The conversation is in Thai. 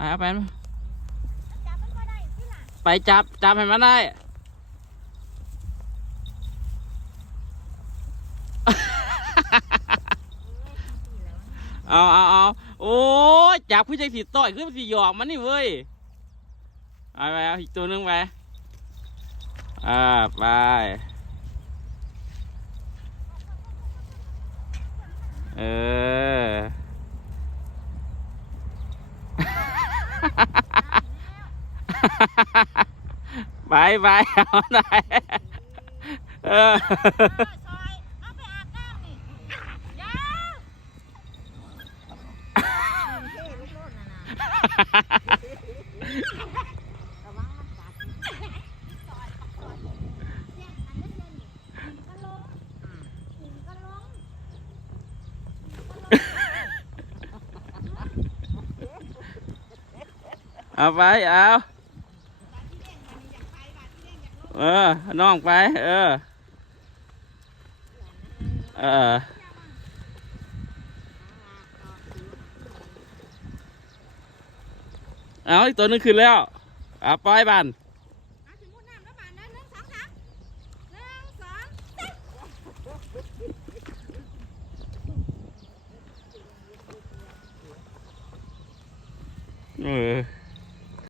เอาไปจับมันก็ได้ที่หลังไปจับจับให้มันได้เอาเอาเอาโอ้ยจับผู้ใจสีต่อยขึ้นสีหยอกมันนี่เว้ยเอาไปเอาอีกตัวหนึงไปอ่าไปเออ ไปไปเอาได้เออเออซอยเอาไปอาบน้ำนี่ยาวเท่ลูกโลดน่ะนะระวังมันกัดซอยปักซอยเสียงอันนั้นเลยนี่ก็ลงหินก็ลง เอาไปเอาเออน้องไปเออเออเอาอีกตัวนึงขึ้นแล้วเอะปล่อยบันเออ